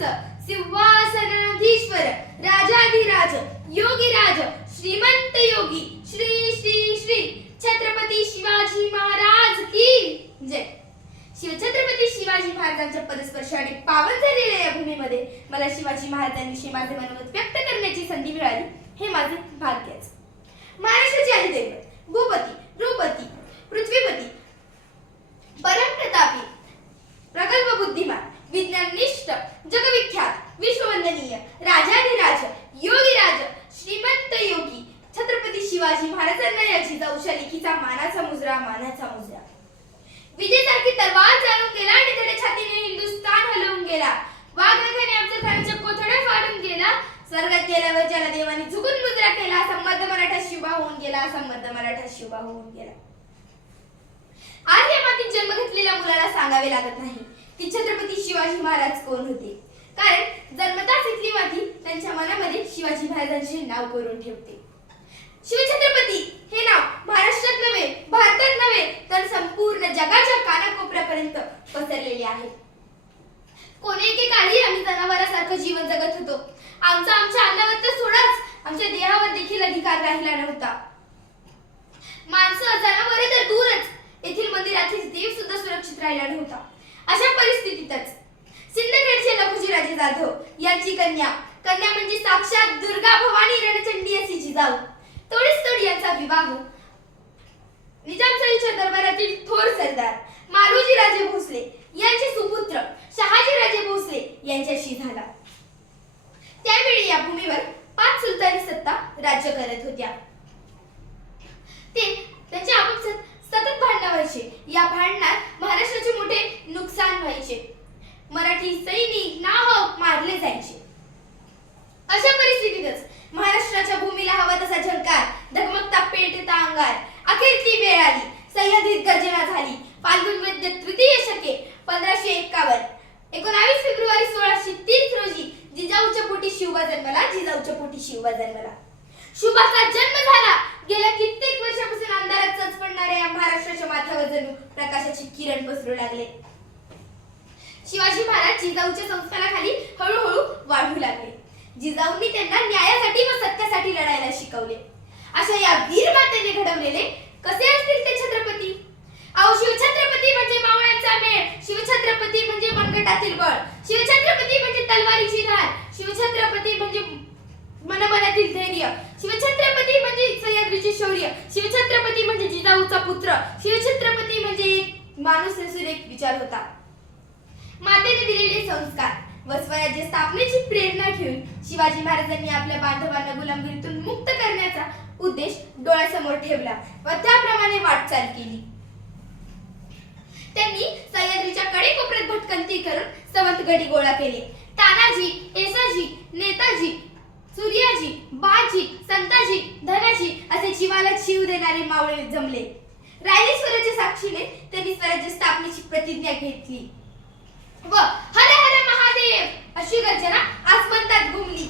वत्स सिंहासनाधीश्वर राजाधिराज योगीराज श्रीमंत योगी श्री श्री श्री छत्रपती शिवाजी महाराज की जय. शिवछत्रपती शिवाजी महाराजांच्या पदस्पर्शाने पावन झालेल्या या भूमीमध्ये मला शिवाजी महाराजांविषयी माझे मनोगत व्यक्त करण्याची संधी मिळाली, हे माझे भाग्यच. महाराष्ट्राचे अधिदैवत भूपती नृपती पृथ्वीपती परमप्रतापी प्रगल्भ बुद्धिमान विज्ञाननिष्ठ जगविख्यात विश्ववंदनीय राजाधिराज योगीराज श्रीमंत योगी छत्रपती शिवाजी महाराजांना या जिजाऊच्या लेखीचा मानाचा मुजरा विजेसारखी तलवार चालून गेला आणि त्याच्या छातीने हिंदुस्थान हलवून गेला. वाघनखाने अफजलखानाच्या कोथळ्या फाडून गेला. स्वर्गात गेल्यावर ज्याला देवाने झुकून मुजरा केला, असा मध्य मराठा शिवबा होऊन गेला, असा मध्य मराठा शिवबा होऊन गेला. आज या मातीत जन्म घेतलेल्या मुलाला सांगावे लागत नाही की छत्रपती शिवाजी महाराज कोण होते, कारण जन्मताच इथली माती त्यांच्या मनामध्ये शिवाजी महाराजांचे नाव करून ठेवते. शिवछत्रपती हे नाव महाराष्ट्रात नव्हे, भारतात नव्हे, तर संपूर्ण जगाच्या कानाकोपऱ्यापर्यंत पसरलेले आहे. कोणी एकेकाळी आम्ही जनावरांसारखं जीवन जगत होतो. आमच्या अन्नावर तर सोडाच, आमच्या देहावर देखील अधिकार राहिला नव्हता. माणसं जनावरे तर दूरच, येथील मंदिरातील देव सुद्धा सुरक्षित राहिला नव्हता. अशा परिस्थितीतच सिंदखेडचे लखुजीराजे जाधव यांची कन्या म्हणजे साक्षात दुर्गा भवानी रणचंडी अशी जिजाऊ तोडीस तोड यांचा विवाह निजामशाहीच्या दरबारातील थोर सरदार मालोजीराजे भोसले यांचे सुपुत्र शहाजीराजे भोसले यांच्याशी झाला. त्यावेळी या भूमीवर 5 सुलतानी सत्ता राज्य करत होत्या. त्यांचे आपापसात सतत भांडण व्हायचे. या भांडणात महाराष्ट्राचे मोठे नुकसान व्हायचे. मराठी सैनिक नाहक मारले जायचे. अशा परिस्थितीतच महाराष्ट्राच्या भूमीला हवा तसा झंकार, धगमगता पेटता अंगार. अखेर ती वेळ आली. सह्याद्रीत गर्जना झाली. फाल्गुन वद्य तृतीय शके 1551. 19 फेब्रुवारी 1630 रोजी जिजाऊच्या पोटी शिवबा जन्मला. शिवबाचा जन्म झाला. गेल्या कित्येक वर्षापासून अंधारात चचपडणाऱ्या या महाराष्ट्राच्या माथ्यावर जणू प्रकाशाचे किरण पसरू लागले. शिवाजी महाराज जिजाऊच्या संस्काराखाली हळूहळू वाढू लागले. जिजाऊंनी त्यांना न्यायासाठी व सत्यासाठी लढायला शिकवले. अशा या वीर मातेने घडवलेले कसे असतील ते छत्रपती? अहो, शिवछत्रपती म्हणजे मावळ्यांचा मेळ, शिवछत्रपती म्हणजे मनगटातील बळ, शिवछत्रपती म्हणजे तलवारीची धार, शिवछत्रपती म्हणजे मनमनातील धैर्य, शिवछत्रपती म्हणजे सह्याद्रीचे शौर्य, शिवछत्रपती म्हणजे जिजाऊचा पुत्र, शिवछत्रपती म्हणजे एक माणूस नसून एक विचार होता. मातेने दिलेले संस्कार व स्वराज्य स्थापनेची प्रेरणा घेऊन शिवाजी महाराजांनी आपल्या बांधवांना गुलामगिरीतून मुक्त करण्याचा उद्देश डोळ्यासमोर ठेवला व त्याप्रमाणे वाटचाल केली. त्यांनी सह्याद्रीच्या कडेकोपऱ्यात भटकंती करून सवंत गडी गोळा केले. तानाजी, येसाजी, नेताजी, सूर्याजी, बाजी, संताजी, धनाजी असे जीवाला जीव देणारे मावळे जमले. रायरी स्वराज्य साक्षीने त्यांनी स्वराज्य स्थापनेची प्रतिज्ञा घेतली व हर हर महादेव अशी गर्जना आसमंतात घुमली.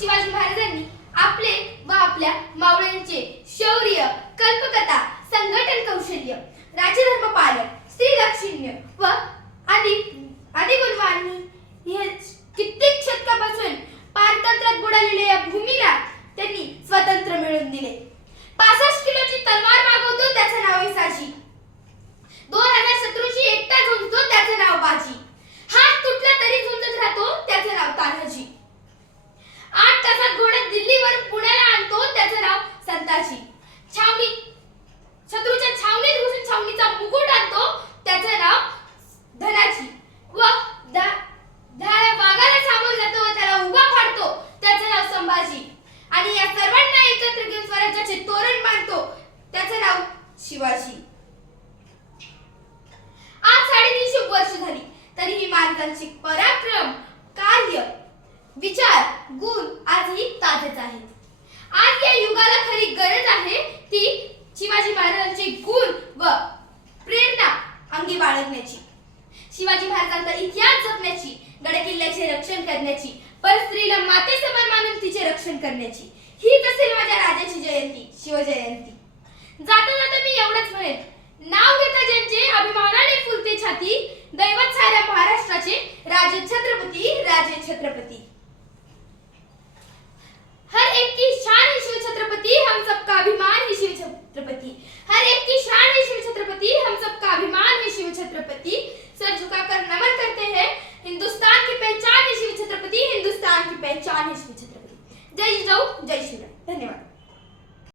शिवाजी महाराजांनी आपले व आपल्या मावळ्यांचे शौर्य, कल्पकथा, संघटन कौशल्य, राजधर्म पालन, स्त्री दाक्षिण्य व आदी गुणवानी हे कित्येक शतकापासून पारतंत्र्यात बुडालेल्या या भूमीला त्यांनी स्वतंत्र मिळवून दिले. 65 किलोची तलवार मागवतो त्याचं नाव येसाजी, 2000 शत्रूंशी एकटा झुंजतो त्याचं नाव बाजी, हात तुटला तरी झुंजत राहतो त्याचं नाव तानाजी, 8 तासात घोडा दिल्लीवर पुण्याला आणतो त्याचं नाव संताजी, शत्रूच्या छावणीत घुसून छावणीचा मुकुट आणतो त्याचं नाव धनाजी व धाड्या वाघाला सामोर जातो व त्याला उभा फाडतो त्याचं नाव संभाजी आणि या सर्वांना एकत्र घेऊन स्वराज्याचे तोरण बांधतो त्याचं नाव शिवाजी. आज 350 वर्ष झाली तरीही महाराजांचे पराक्रम, कार्य, विचार, गुण आजही ताजेच आहेत. आज या युगाला खरी गरज आहे ती शिवाजी महाराजांचे गुण व प्रेरणा अंगी बाळगण्याची, शिवाजी महाराजांचा इतिहास जपण्याची, गडकिल्ल्याचे रक्षण करण्याची, परस्त्रीला मातेसमान मानून तिचे रक्षण करण्याची. हीच असेल माझ्या राजाची जयंती, शिवजयंती. जाता जाता मी एवढंच म्हणेन, नाव घेता ज्यांचे अभिमानाने फुलते छाती, दैवत साऱ्या महाराष्ट्राचे राजे छत्रपती शान आहे श्री छत्रपती. जय जिजाऊ जय शिवराय.